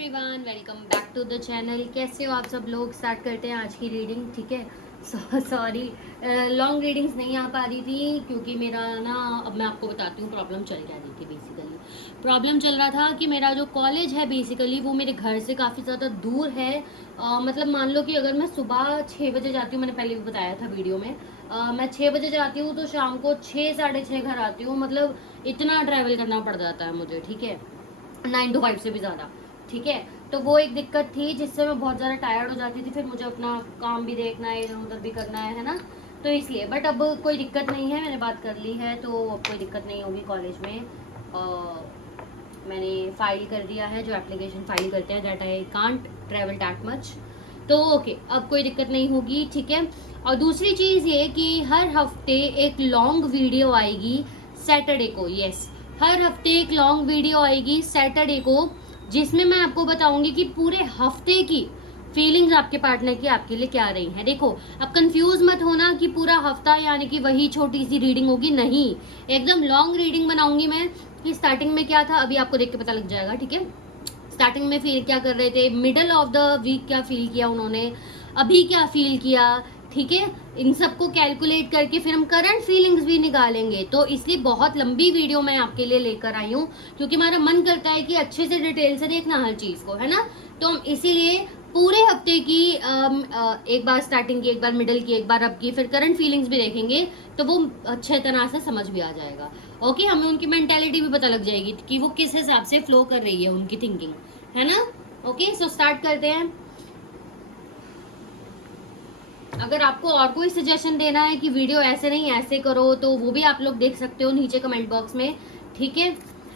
Everyone, welcome back to the channel. कैसे हो आप सब लोग। स्टार्ट करते हैं आज की रीडिंग। ठीक है, सॉरी लॉन्ग रीडिंग्स नहीं आ पा रही थी क्योंकि मेरा ना, अब मैं आपको बताती हूँ प्रॉब्लम चल क्या रही थी। बेसिकली प्रॉब्लम चल रहा था कि मेरा जो कॉलेज है बेसिकली वो मेरे घर से काफ़ी ज़्यादा दूर है। मतलब मान लो कि अगर मैं सुबह 6 बजे जाती हूँ, मैंने पहले भी बताया था वीडियो में, मैं 6 बजे जाती हूँ तो शाम को 6 साढ़े 6 घर आती हूँ। मतलब इतना ट्रैवल करना पड़ जाता है मुझे। ठीक है, 9 to 5 से भी ज़्यादा। ठीक है, तो वो एक दिक्कत थी जिससे मैं बहुत ज़्यादा टायर्ड हो जाती थी। फिर मुझे अपना काम भी देखना है, इधर उधर भी करना है ना, तो इसलिए। बट अब कोई दिक्कत नहीं है, मैंने बात कर ली है तो अब कोई दिक्कत नहीं होगी कॉलेज में। मैंने फाइल कर दिया है, जो एप्लीकेशन फाइल करते हैं, that I can't travel that much. तो ओके, अब कोई दिक्कत नहीं होगी। ठीक है, और दूसरी चीज़ ये कि हर हफ्ते एक लॉन्ग वीडियो आएगी सैटरडे को। यस, हर हफ्ते एक लॉन्ग वीडियो आएगी सैटरडे को, जिसमें मैं आपको बताऊंगी कि पूरे हफ्ते की फीलिंग्स आपके पार्टनर की आपके लिए क्या रही हैं। देखो, अब कंफ्यूज मत होना कि पूरा हफ्ता यानी कि वही छोटी सी रीडिंग होगी, नहीं, एकदम लॉन्ग रीडिंग बनाऊंगी मैं कि स्टार्टिंग में क्या था, अभी आपको देख के पता लग जाएगा। ठीक है, स्टार्टिंग में फील क्या कर रहे थे, मिडल ऑफ द वीक क्या फील किया उन्होंने, अभी क्या फील किया। ठीक है, इन सबको कैलकुलेट करके फिर हम करंट फीलिंग्स भी निकालेंगे। तो इसलिए बहुत लंबी वीडियो मैं आपके लिए लेकर आई हूँ क्योंकि हमारा मन करता है कि अच्छे से डिटेल से देखना हर चीज को, है ना। तो हम इसीलिए पूरे हफ्ते की एक बार स्टार्टिंग की, एक बार मिडल की, एक बार अब की, फिर करंट फीलिंग्स भी देखेंगे तो वो अच्छे तरह से समझ भी आ जाएगा। ओके, हमें उनकी मेंटेलिटी भी पता लग जाएगी कि वो किस हिसाब से फ्लो कर रही है, उनकी थिंकिंग, है ना। ओके, सो स्टार्ट करते हैं। अगर आपको और कोई सजेशन देना है कि वीडियो ऐसे नहीं ऐसे करो तो वो भी आप लोग देख सकते हो नीचे कमेंट बॉक्स में। ठीक है,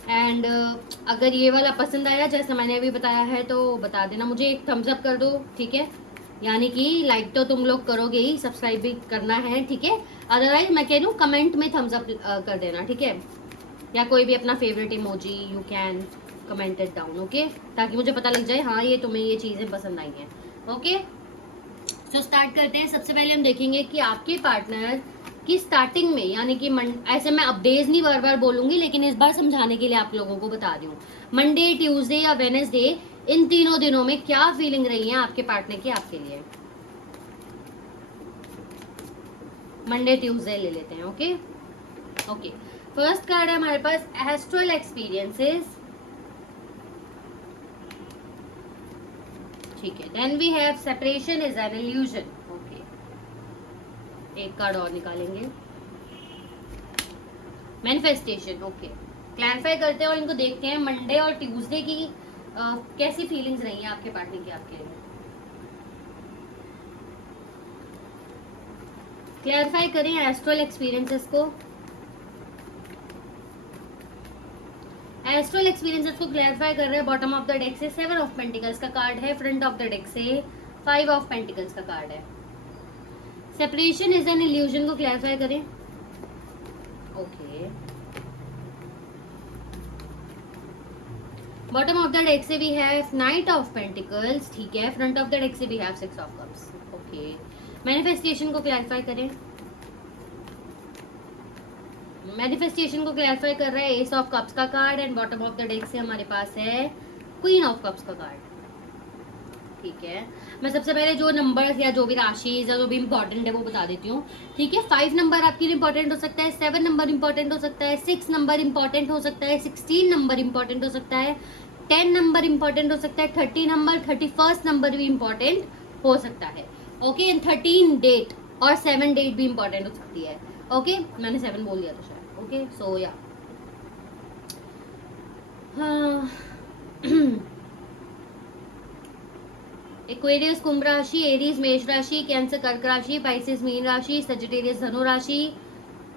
एंड अगर ये वाला पसंद आया जैसा मैंने अभी बताया है तो बता देना, मुझे एक थम्स अप कर दो। ठीक है, यानी कि लाइक तो तुम लोग करोगे ही, सब्सक्राइब भी करना है। ठीक है, अदरवाइज मैं कह दूँ कमेंट में थम्स अप कर देना। ठीक है, या कोई भी अपना favourite emoji you can comment it down. Okay, ताकि मुझे पता लग जाए हाँ ये तुम्हें ये चीज़ें पसंद आई हैं। ओके, तो स्टार्ट करते हैं। सबसे पहले हम देखेंगे कि आपके पार्टनर की स्टार्टिंग में, यानी कि ऐसे मैं अब डेज नहीं बार बार बोलूंगी, लेकिन इस बार समझाने के लिए आप लोगों को बता रही हूँ, मंडे, ट्यूसडे या वेनेसडे, इन तीनों दिनों में क्या फीलिंग रही है आपके पार्टनर की आपके लिए। मंडे ट्यूसडे ले लेते हैं। ओके ओके, फर्स्ट कार्ड है हमारे पास एस्ट्रल एक्सपीरियंसेस। ठीक है, then we have separation is an illusion. Okay, एक कार्ड और निकालेंगे, मैनिफेस्टेशन। ओके, क्लैरिफाई करते हैं और इनको देखते हैं मंडे और ट्यूसडे की कैसी फीलिंग्स रही हैं आपके पार्टनर की आपके लिए। क्लैरिफाई करें एस्ट्रल एक्सपीरियंसेस को। एस्ट्रल एक्सपीरियंसेस को क्लैरिफाई कर रहे हैं। बॉटम ऑफ द डेक से 7 ऑफ पेंटिकल्स का कार्ड है, फ्रंट ऑफ द डेक से 5 ऑफ पेंटिकल्स का कार्ड है। सेपरेशन इज एन इल्यूजन को क्लैरिफाई करें। Okay, bottom of the deck से we have knight of pentacles. ठीक है, फ्रंट ऑफ द डेक से we have 6 of cups. Okay, manifestation को क्लैरिफाई करें। मैनिफेस्टेशन को क्लैरिफाई कर रहा है एस ऑफ कप्स का card, and bottom of the deck से हमारे पास है क्वीन ऑफ कप्स का कार्ड। ठीक है, मैं सबसे पहले जो नंबर या जो भी राशि या जो भी इंपॉर्टेंट है वो बता देती हूँ। ठीक है, 5 नंबर आपके लिए इंपॉर्टेंट हो सकता है, 7 नंबर इंपॉर्टेंट हो सकता है, 6 नंबर इंपॉर्टेंट हो सकता है, 16 नंबर इंपॉर्टेंट हो सकता है, 10 नंबर इंपॉर्टेंट हो सकता है, 30 नंबर, 31st नंबर भी इंपॉर्टेंट हो सकता है। ओके, एंड 13 डेट और 7 डेट भी इंपॉर्टेंट हो सकती है। ओके, मैंने 7 बोल दिया था शायद। ओके, सो या हाँ एक्वेरियस कुंभ राशि, एरीज मेष राशि, कैंसर कर्क राशि, पाइसेस मीन राशि, सजिटेरियस धनु राशि,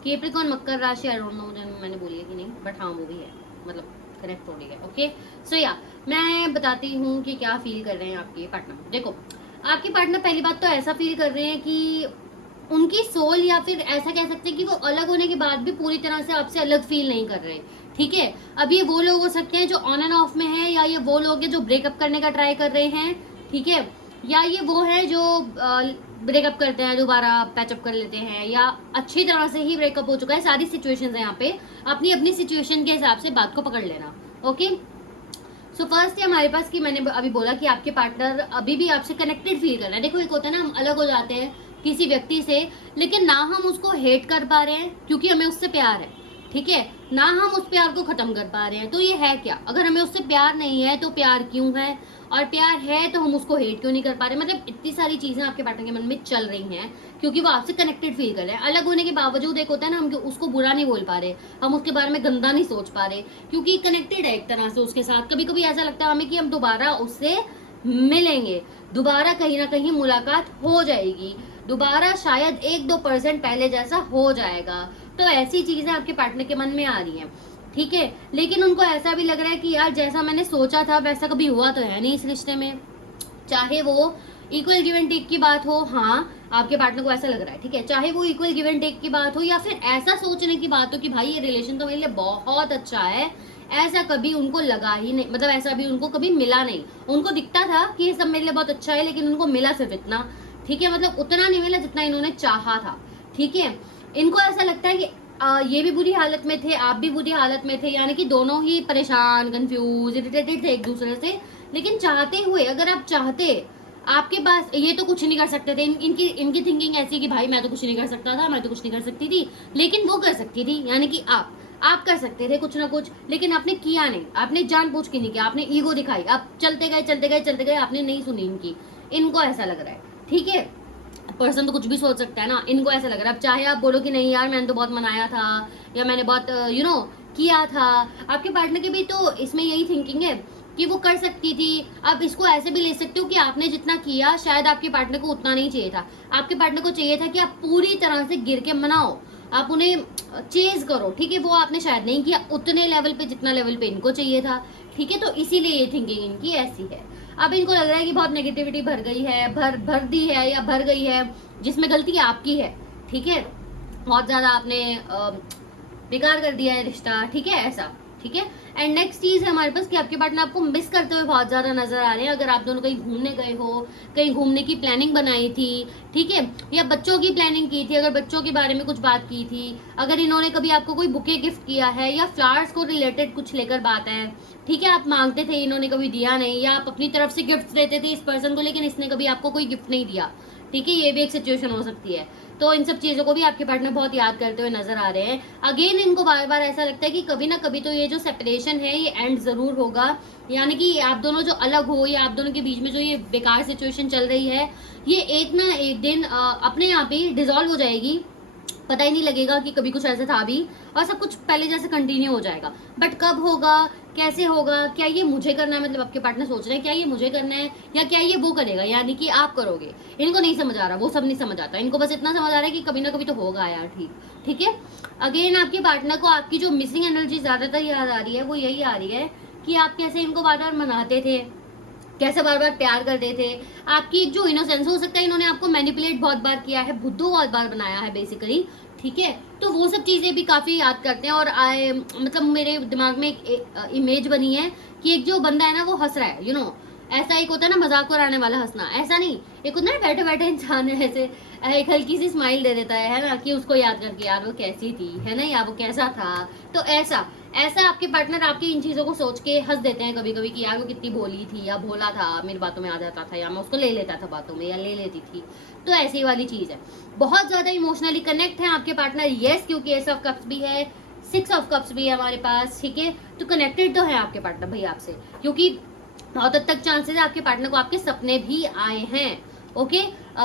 कैप्रिकॉर्न मकर राशि। आई डोंट नो मैंने बोली है कि नहीं, बट हाँ वो भी है, मतलब करेक्ट हो रही है। ओके, सो या मैं बताती हूँ कि क्या फील कर रहे हैं आपके पार्टनर। देखो, आपके पार्टनर पहली बात तो ऐसा फील कर रहे हैं कि उनकी सोल, या फिर ऐसा कह सकते हैं कि वो अलग होने के बाद भी पूरी तरह से आपसे अलग फील नहीं कर रहे। ठीक है, अब ये वो लोग हो सकते हैं जो ऑन एंड ऑफ में है, या ये वो लोग हैं जो ब्रेकअप करने का ट्राई कर रहे हैं। ठीक है, या ये वो है जो ब्रेकअप करते हैं, दोबारा पैचअप कर लेते हैं, या अच्छी तरह से ही ब्रेकअप हो चुका है। सारी सिचुएशंस है यहाँ पे, अपनी अपनी सिचुएशन के हिसाब से बात को पकड़ लेना। ओके, सो फर्स्ट है हमारे पास कि मैंने अभी बोला कि आपके पार्टनर अभी भी आपसे कनेक्टेड फील कर रहा है। देखो एक होता है ना, हम अलग हो जाते हैं किसी व्यक्ति से, लेकिन ना हम उसको हेट कर पा रहे हैं क्योंकि हमें उससे प्यार है, ठीक है, ना हम उस प्यार को खत्म कर पा रहे हैं। तो ये है क्या, अगर हमें उससे प्यार नहीं है तो प्यार क्यों है, और प्यार है तो हम उसको हेट क्यों नहीं कर पा रहे। मतलब इतनी सारी चीजें आपके पार्टनर के मन में चल रही हैं क्योंकि वो आपसे कनेक्टेड फील कर रहे हैं। अलग होने के बावजूद एक होता है ना, हम उसको बुरा नहीं बोल पा रहे, हम उसके बारे में गंदा नहीं सोच पा रहे, क्योंकि कनेक्टेड है एक तरह से उसके साथ। कभी कभी ऐसा लगता है हमें कि हम दोबारा उससे मिलेंगे, दोबारा कहीं ना कहीं मुलाकात हो जाएगी, दोबारा शायद 1-2% पहले जैसा हो जाएगा। तो ऐसी चीजें आपके पार्टनर के मन में आ रही हैं, ठीक है। लेकिन उनको ऐसा भी लग रहा है कि यार जैसा मैंने सोचा था वैसा कभी हुआ तो है नहीं इस रिश्ते में, चाहे वो इक्वल गिव एंड टेक की बात हो। हाँ, आपके पार्टनर को ऐसा लग रहा है, ठीक है, चाहे वो इक्वल गिव एंड टेक की बात हो या फिर ऐसा सोचने की बात हो कि भाई ये रिलेशन तो मेरे लिए बहुत अच्छा है, ऐसा कभी उनको लगा ही नहीं, मतलब ऐसा भी उनको कभी मिला नहीं। उनको दिखता था कि ये सब मेरे लिए बहुत अच्छा है, लेकिन उनको मिला सिर्फ इतना, ठीक है, मतलब उतना नहीं मिला जितना इन्होंने चाहा था, ठीक है। इनको ऐसा लगता है कि ये भी बुरी हालत में थे, आप भी बुरी हालत में थे, यानी कि दोनों ही परेशान, कंफ्यूज, इरिटेटेड थे एक दूसरे से। लेकिन चाहते हुए, अगर आप चाहते, आपके पास ये तो कुछ नहीं कर सकते थे। इनकी थिंकिंग ऐसी कि भाई मैं तो कुछ नहीं कर सकता था, मैं तो कुछ नहीं कर सकती थी, लेकिन वो कर सकती थी, यानी कि आप कर सकते थे कुछ ना कुछ, लेकिन आपने किया नहीं, आपने जानबूझ के नहीं किया, आपने ईगो दिखाई, आप चलते गए चलते गए चलते गए, आपने नहीं सुनी इनकी। इनको ऐसा लग रहा है, ठीक है, पर्सन तो कुछ भी सोच सकता है ना। इनको ऐसा लग रहा है, अब चाहे आप बोलो कि नहीं यार मैंने तो बहुत मनाया था या मैंने बहुत किया था, आपके पार्टनर की भी तो इसमें यही थिंकिंग है कि वो कर सकती थी। आप इसको ऐसे भी ले सकते हो कि आपने जितना किया शायद आपके पार्टनर को उतना नहीं चाहिए था। आपके पार्टनर को चाहिए था कि आप पूरी तरह से गिर के मनाओ, आप उन्हें चेज करो, ठीक है, वो आपने शायद नहीं किया उतने लेवल पे जितना लेवल पे इनको चाहिए था, ठीक है। तो इसीलिए ये थिंकिंग इनकी ऐसी है। अब इनको लग रहा है कि बहुत नेगेटिविटी भर गई है, भर दी है या भर गई है, जिसमें गलती आपकी है, ठीक है, बहुत ज्यादा आपने बेकार कर दिया है रिश्ता, ठीक है, ऐसा, ठीक है। एंड नेक्स्ट चीज है हमारे पास कि आपके पार्टनर आपको मिस करते हुए बहुत ज्यादा नजर आ रहे हैं। अगर आप दोनों कहीं घूमने गए हो, कहीं घूमने की प्लानिंग बनाई थी, ठीक है, या बच्चों की प्लानिंग की थी, अगर बच्चों के बारे में कुछ बात की थी, अगर इन्होंने कभी आपको कोई बुके गिफ्ट किया है या फ्लावर्स को रिलेटेड कुछ लेकर बात है, ठीक है, आप मांगते थे, इन्होंने कभी दिया नहीं, या आप अपनी तरफ से गिफ्ट देते थे इस पर्सन को लेकिन इसने कभी आपको कोई गिफ्ट नहीं दिया, ठीक है, ये भी एक सिचुएशन हो सकती है। तो इन सब चीजों को भी आपके पार्टनर बहुत याद करते हुए नजर आ रहे हैं। अगेन इनको बार बार ऐसा लगता है कि कभी ना कभी तो ये जो सेपरेशन है ये एंड जरूर होगा, यानी कि आप दोनों जो अलग हो या आप दोनों के बीच में जो ये बेकार सिचुएशन चल रही है ये एक ना एक दिन अपने आप ही डिसॉल्व हो जाएगी, पता ही नहीं लगेगा कि कभी कुछ ऐसा था भी, और सब कुछ पहले जैसे कंटिन्यू हो जाएगा। बट कब होगा, कैसे होगा, क्या ये मुझे करना है, मतलब आपके पार्टनर सोच रहे हैं क्या ये मुझे करना है या क्या ये वो करेगा, यानी कि आप करोगे, इनको नहीं समझ आ रहा, वो सब नहीं समझ आता, इनको बस इतना समझ आ रहा है कि कभी ना कभी तो होगा यार, ठीक है। अगेन आपके पार्टनर को आपकी जो मिसिंग एनर्जी ज्यादातर याद आ रही है वो यही आ रही है कि आप कैसे इनको बार बार मनाते थे, कैसे बार बार प्यार करते थे, आपकी जो इनोसेंस, हो सकता है इन्होंने आपको मैनिपुलेट बहुत बार किया है, बुद्धू बहुत बार बनाया है बेसिकली, ठीक है। तो वो सब चीजें भी काफी याद करते हैं। और मतलब मेरे दिमाग में एक इमेज बनी है कि एक जो बंदा है ना वो हंस रहा है, ऐसा एक होता है ना मजाक उड़ाने वाला हंसना, ऐसा नहीं, एक होता है ना बैठे बैठे इंसान है ऐसे एक हल्की सी स्माइल दे देता है ना, कि उसको याद करके यार वो कैसी थी, है ना, या वो कैसा था। तो ऐसा ऐसा आपके पार्टनर आपकी इन चीजों को सोच के हंस देते हैं कभी कभी कि यार वो कितनी भोली थी या भोला था, मेरी बातों में आ जाता था, या मैं उसको ले लेता था बातों में या ले लेती थी। तो ऐसी वाली चीज है। बहुत ज्यादा इमोशनली कनेक्ट है आपके पार्टनर, यस, क्योंकि एस ऑफ कप्स भी है, 6 ऑफ कप्स भी है हमारे पास, ठीक है। तो कनेक्टेड तो है आपके पार्टनर भाई आपसे, क्योंकि बहुत हद तक चांसेस है आपके पार्टनर को आपके सपने भी आए हैं, ओके।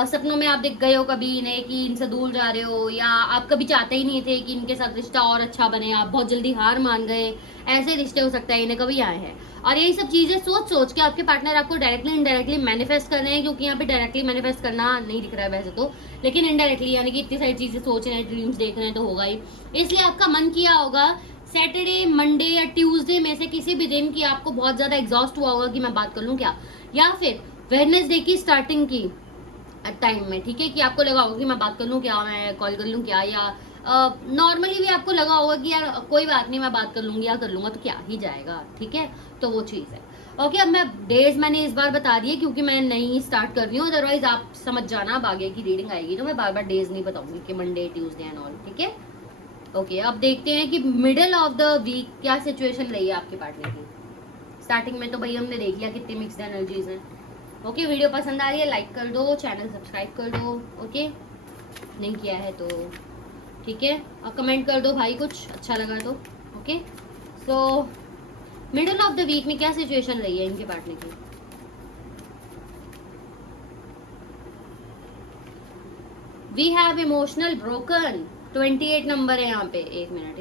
सपनों में आप दिख गए हो कभी इन्हें कि इनसे दूर जा रहे हो, या आप कभी चाहते ही नहीं थे कि इनके साथ रिश्ता और अच्छा बने, आप बहुत जल्दी हार मान गए, ऐसे रिश्ते हो सकता है इन्हें कभी आए हैं। और यही सब चीजें सोच सोच के आपके पार्टनर आपको डायरेक्टली इनडायरेक्टली मैनिफेस्ट कर रहे हैं, क्योंकि यहाँ पे डायरेक्टली मैनिफेस्ट करना नहीं दिख रहा है वैसे तो, लेकिन इनडायरेक्टली यानी कि इतनी सारी चीजें सोच रहे हैं, ड्रीम्स देख रहे हैं, तो होगा ही। इसलिए आपका मन किया होगा सैटरडे, मंडे या ट्यूसडे में से किसी भी दिन की आपको बहुत ज्यादा एग्जॉस्ट हुआ होगा कि मैं बात कर लूं क्या, या फिर वेडनेसडे की स्टार्टिंग की टाइम में, ठीक है, कि आपको लगा होगा कि मैं बात कर लूं क्या, मैं कॉल कर लूं क्या, या नॉर्मली भी आपको लगा होगा कि यार कोई बात नहीं मैं बात कर लूंगी या कर लूंगा तो क्या ही जाएगा, ठीक है। तो वो चीज है, ओके। अब मैं डेज मैंने इस बार बता दी है क्योंकि मैं नहीं स्टार्ट कर रही हूँ, अदरवाइज आप समझ जाना, अब आगे की रीडिंग आएगी तो मैं बार बार डेज नहीं बताऊंगी कि मंडे, ट्यूसडे एंड ऑल, ठीक है, ओके। अब देखते हैं कि मिडिल ऑफ द वीक क्या सिचुएशन रही है आपके पार्टनर की। स्टार्टिंग में तो भाई हमने देख लिया कितनी मिक्स्ड एनर्जीज हैं। ओके, वीडियो पसंद आ रही है लाइक कर दो, चैनल सब्सक्राइब कर दो। ओके, नहीं किया है तो ठीक है, और कमेंट कर दो भाई कुछ अच्छा लगा तो। Okay, so middle of the week में क्या सिचुएशन रही है इनके पार्टनर की? We have emotional broken, 28 number है यहाँ पे। एक मिनट।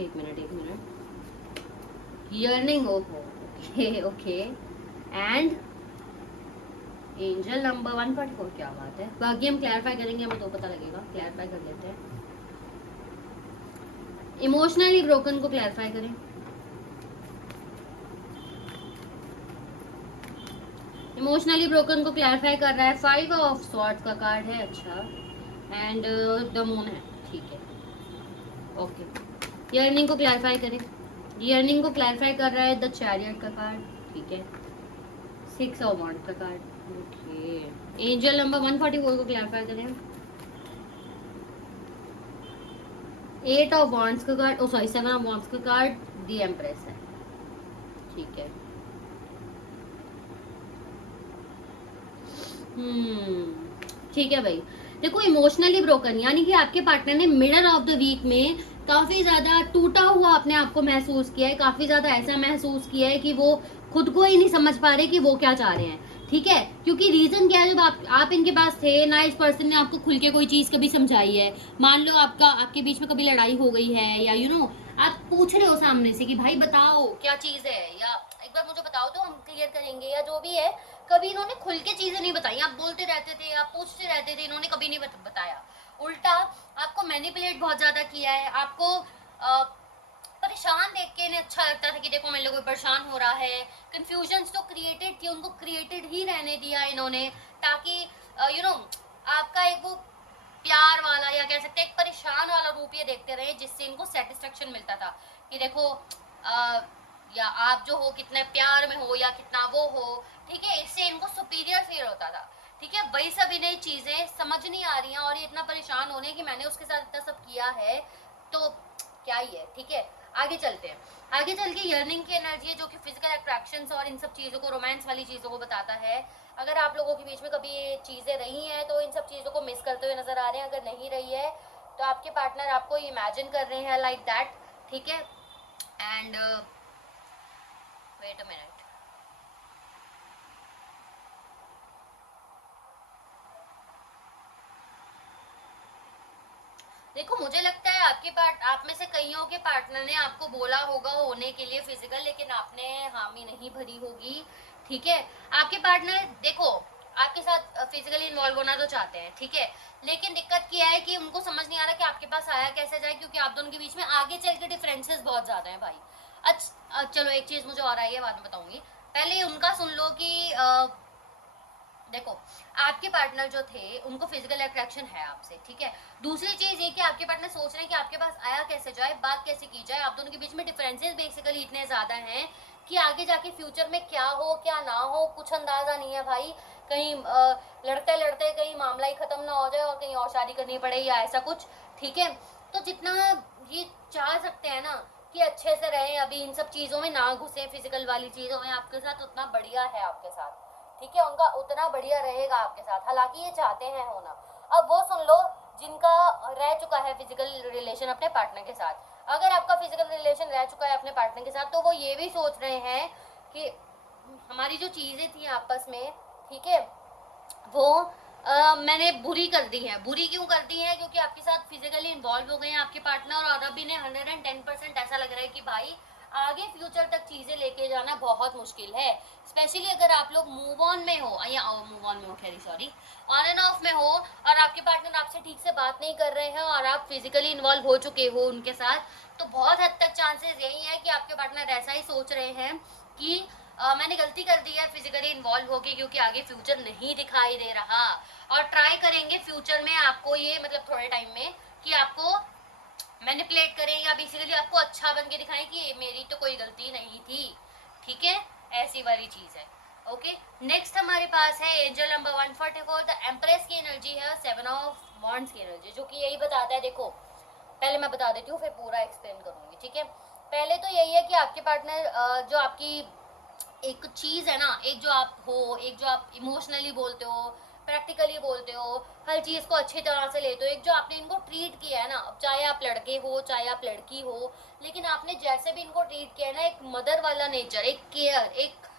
यर्निंग, ओहो, okay okay. And angel number 144, क्या बात है। बाकी हम क्लैरिफाई करेंगे, हमें तो पता लगेगा, क्लैरिफाई कर लेते हैं। इमोशनली ब्रोकन को क्लैरिफाई करें। इमोशनली ब्रोकन को क्लैरिफाई कर रहा है 5 ऑफ स्वॉर्ड्स का कार्ड है। अच्छा, एंड द मून है, ठीक है। ओके, यर्निंग को क्लैरिफाई करें। यर्निंग को क्लैरिफाई कर रहा है द चैरियट का कार्ड, ठीक है। 6 ऑफ वॉन्ड्स का कार्ड, ओके। एंजल नंबर 144 को क्लैरिफाई करें। 8 ऑफ वॉन्ड्स का card, oh sorry 7 of wands का कार्ड द एम्प्रेस है, ठीक है। ठीक है भाई। देखो, इमोशनली ब्रोकन यानी कि आपके पार्टनर ने मिडल ऑफ द वीक में काफी ज्यादा टूटा हुआ अपने आप को महसूस किया है, काफी ज्यादा ऐसा महसूस किया है कि वो खुद को ही नहीं समझ पा रहे कि वो क्या चाह रहे हैं, ठीक है। क्योंकि रीजन क्या है, जब आप इनके पास थे ना, इस पर्सन ने आपको खुल के कोई चीज कभी समझाई है। मान लो आपके बीच में कभी लड़ाई हो गई है, या आप पूछ रहे हो सामने से कि भाई बताओ क्या चीज है, या एक बार मुझे बताओ तो हम क्लियर करेंगे, या जो भी है। कभी इन्होंने खुल के चीजें नहीं बताई, आप बोलते रहते थे, आप पूछते रहते थे, इन्होंने कभी नहीं बताया। उल्टा आपको मैनिपुलेट बहुत ज्यादा किया है, आपको परेशान देख के इन्हें अच्छा लगता था कि देखो मेरे लिए कोई परेशान हो रहा है। कंफ्यूजन तो क्रिएटेड थी, उनको क्रिएटेड ही रहने दिया इन्होंने, ताकि आपका एक वो प्यार वाला, या कह सकते हैं एक परेशान वाला रूप ये देखते रहे, जिससे इनको सेटिस्फेक्शन मिलता था कि देखो या आप जो हो कितने प्यार में हो, या कितना वो हो, ठीक है। इससे इनको सुपीरियर फील होता था, ठीक है। वही सब इन्हें चीजें समझ नहीं आ रही हैं, और ये इतना परेशान होने कि मैंने उसके साथ इतना सब किया है तो क्या ही है, ठीक है। आगे चलते हैं। आगे चल के यर्निंग की एनर्जी है, जो कि फिजिकल अट्रैक्शंस और इन सब चीज़ों को, रोमांस वाली चीज़ों को बताता है। अगर आप लोगों के बीच में कभी ये चीज़ें रही हैं तो इन सब चीज़ों को मिस करते हुए नजर आ रहे हैं। अगर नहीं रही है तो आपके पार्टनर आपको इमेजिन कर रहे हैं लाइक दैट, ठीक है। एंड वेट अ मिनट, देखो मुझे लगता है आप में से कईयों के पार्टनर ने आपको बोला होगा होने के लिए फिजिकल, लेकिन आपने हामी नहीं भरी होगी, ठीक है। आपके पार्टनर देखो आपके साथ फिजिकली इन्वॉल्व होना तो चाहते हैं, ठीक है। लेकिन दिक्कत क्या है कि उनको समझ नहीं आ रहा कि आपके पास आया कैसे जाए, क्योंकि आप दोनों के बीच में आगे चल के डिफरेंसेस बहुत ज्यादा है भाई। अच्छा चलो, एक चीज मुझे और आई है, बाद में बताऊंगी। पहले उनका सुन लो कि देखो आपके पार्टनर जो थे उनको फिजिकल अट्रैक्शन है आपसे, ठीक है। दूसरी चीज ये कि आपके पार्टनर सोच रहे हैं कि आपके पास आया कैसे जाए, बात कैसे की जाए। आप दोनों के बीच में डिफरेंसेस बेसिकली इतने ज्यादा हैं कि आगे जाके फ्यूचर में क्या हो क्या ना हो कुछ अंदाजा नहीं है भाई। कहीं लड़ते लड़ते कहीं मामला ही खत्म ना हो जाए और कहीं और शादी करनी पड़े या ऐसा कुछ, ठीक है। तो जितना ये चाह सकते हैं ना कि अच्छे से रहें, अभी इन सब चीजों में ना घुसे, फिजिकल वाली चीजों में आपके साथ, उतना बढ़िया है आपके साथ, ठीक है। उनका उतना बढ़िया रहेगा आपके साथ, हालांकि ये चाहते हैं होना। अब वो सुन लो जिनका रह चुका है फिजिकल रिलेशन अपने पार्टनर के साथ। अगर आपका फिजिकल रिलेशन रह चुका है अपने पार्टनर के साथ, तो वो ये भी सोच रहे हैं कि हमारी जो चीजें थी आपस में, ठीक है, वो मैंने बुरी कर दी है। बुरी क्यों कर दी है? क्योंकि आपके साथ फिजिकली इन्वॉल्व हो गए हैं आपके पार्टनर, और अभी ने 110% ऐसा लग रहा है कि भाई आगे फ्यूचर तक चीजें लेके जाना बहुत मुश्किल है। स्पेशली अगर आप लोग मूव ऑन में हो, या मूव ऑन में हो, खैर सॉरी, ऑन एंड ऑफ में हो, और आपके पार्टनर आपसे ठीक से बात नहीं कर रहे हैं, और आप फिजिकली इन्वॉल्व हो चुके हो उनके साथ, तो बहुत हद तक चांसेस यही है कि आपके पार्टनर ऐसा ही सोच रहे हैं कि मैंने गलती कर दी है फिजिकली इन्वॉल्व होके, क्योंकि आगे फ्यूचर नहीं दिखाई दे रहा। और ट्राई करेंगे फ्यूचर में आपको ये, मतलब थोड़े टाइम में, कि आपको मैनिपुलेट करें, या बेसिकली आपको अच्छा बन के दिखाएं कि मेरी तो कोई गलती नहीं थी, ठीक है। ऐसी वाली चीज है। ओके, नेक्स्ट हमारे पास है एंजल नंबर 144, द एम्प्रेस की एनर्जी है, 7 ऑफ वॉन्ड्स की एनर्जी, जो कि यही बताता है। देखो पहले मैं बता देती हूँ, फिर पूरा एक्सप्लेन करूंगी, ठीक है। पहले तो यही है कि आपके पार्टनर जो आपकी एक चीज है ना, एक जो आप हो, एक जो आप इमोशनली बोलते हो, प्रैक्टिकली बोलते हो, हर चीज को अच्छी तरह से लेते हो, एक जो आपने इनको ट्रीट किया है ना, अब चाहे आप लड़के हो चाहे आप लड़की हो, लेकिन आपने जैसे भी इनको ट्रीट किया है ना, एक मदर वाला नेचर, एक केयर, एक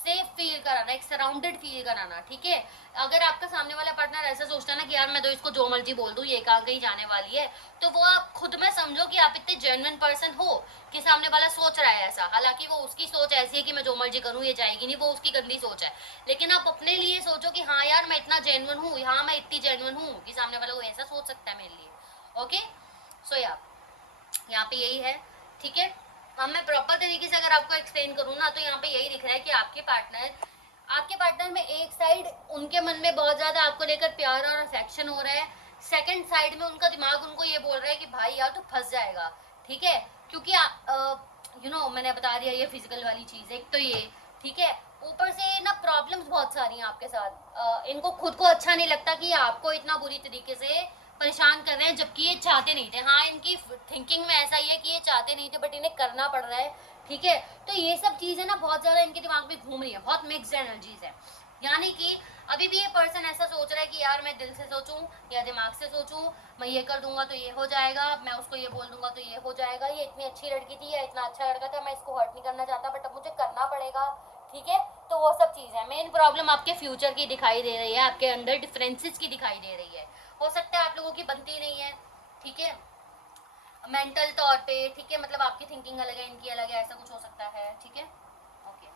सेफ फील कराना, एक सराउंडेड फील कराना, ठीक है। अगर आपका सामने वाला पार्टनर ऐसा सोचता है ना कि यार मैं तो इसको जो मर्जी बोल दूं, ये कहाँ कहीं जाने वाली है, तो वो आप खुद में समझो कि आप इतने जेन्युइन पर्सन हो कि सामने वाला सोच रहा है ऐसा। हालांकि वो उसकी सोच ऐसी है कि मैं जो मर्जी करूं ये जाएगी नहीं, वो उसकी गंदी सोच है। लेकिन आप अपने लिए सोचो कि हाँ यार मैं इतना जेन्युइन हूँ, हाँ मैं इतनी जेन्युइन हूँ कि सामने वाला को ऐसा सोच सकता है मेरे लिए। ओके, सो यहाँ पे यही है, ठीक है। अब मैं प्रॉपर तरीके से अगर आपको एक्सप्लेन करूँ ना, तो यहाँ पे यही दिख रहा है कि आपके पार्टनर में एक साइड उनके मन में बहुत ज्यादा आपको लेकर प्यार और अफेक्शन हो रहा है, सेकंड साइड में उनका दिमाग उनको ये बोल रहा है कि भाई यार तू फंस जाएगा, ठीक है। क्योंकि मैंने बता दिया ये फिजिकल वाली चीज, एक तो ये, ठीक है। ऊपर से ना प्रॉब्लम्स बहुत सारी हैं आपके साथ, इनको खुद को अच्छा नहीं लगता कि आपको इतना बुरी तरीके से परेशान कर रहे हैं, जबकि ये चाहते नहीं थे। हाँ, इनकी थिंकिंग में ऐसा ही है कि ये चाहते नहीं थे बट इन्हें करना पड़ रहा है, ठीक है। तो ये सब चीजें ना बहुत ज्यादा इनके दिमाग में घूम रही है, बहुत मिक्स्ड एनर्जीज है। यानी कि अभी भी ये पर्सन ऐसा सोच रहा है कि यार मैं दिल से सोचूं या दिमाग से सोचूं, मैं ये कर दूंगा तो ये हो जाएगा, मैं उसको ये बोल दूंगा तो ये हो जाएगा, ये इतनी अच्छी लड़की थी या इतना अच्छा लड़का था, मैं इसको हर्ट नहीं करना चाहता बट अब मुझे करना पड़ेगा, ठीक है। तो वो सब चीज़ है। मेन प्रॉब्लम आपके फ्यूचर की दिखाई दे रही है, आपके अंदर डिफरेंसेस की दिखाई दे रही है। हो सकता है आप लोगों की बनती नहीं है, ठीक है, मेंटल तौर पे, ठीक है, मतलब आपकी थिंकिंग अलग है, इनकी अलग है, ऐसा कुछ हो सकता है, ठीक है। ओके,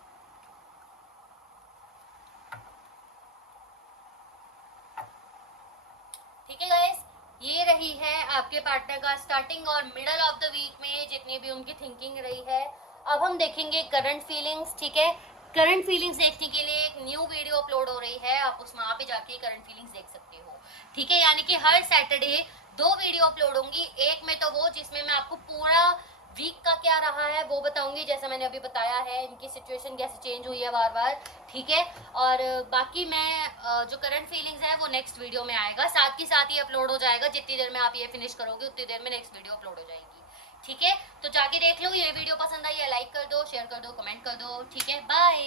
ठीक है गाइस, ये रही है आपके पार्टनर का स्टार्टिंग और मिडल ऑफ द वीक में जितनी भी उनकी थिंकिंग रही है। अब हम देखेंगे करंट फीलिंग्स, ठीक है। करंट फीलिंग्स देखने के लिए एक न्यू वीडियो अपलोड हो रही है, आप उसमें वहाँ पे जाके करंट फीलिंग्स देख सकते हो, ठीक है। यानी कि हर सैटरडे 2 वीडियो अपलोड होंगी, एक में तो वो जिसमें मैं आपको पूरा वीक का क्या रहा है वो बताऊंगी, जैसे मैंने अभी बताया है इनकी सिचुएशन कैसे चेंज हुई है बार बार, ठीक है। और बाकी मैं जो करंट फीलिंग्स है वो नेक्स्ट वीडियो में आएगा, साथ ही साथ ही अपलोड हो जाएगा। जितनी देर में आप ये फिनिश करोगे उतनी देर में नेक्स्ट वीडियो अपलोड हो जाएगी, ठीक है। तो जाके देख लो, ये वीडियो पसंद आई है लाइक कर दो, शेयर कर दो, कमेंट कर दो, ठीक है। बाय।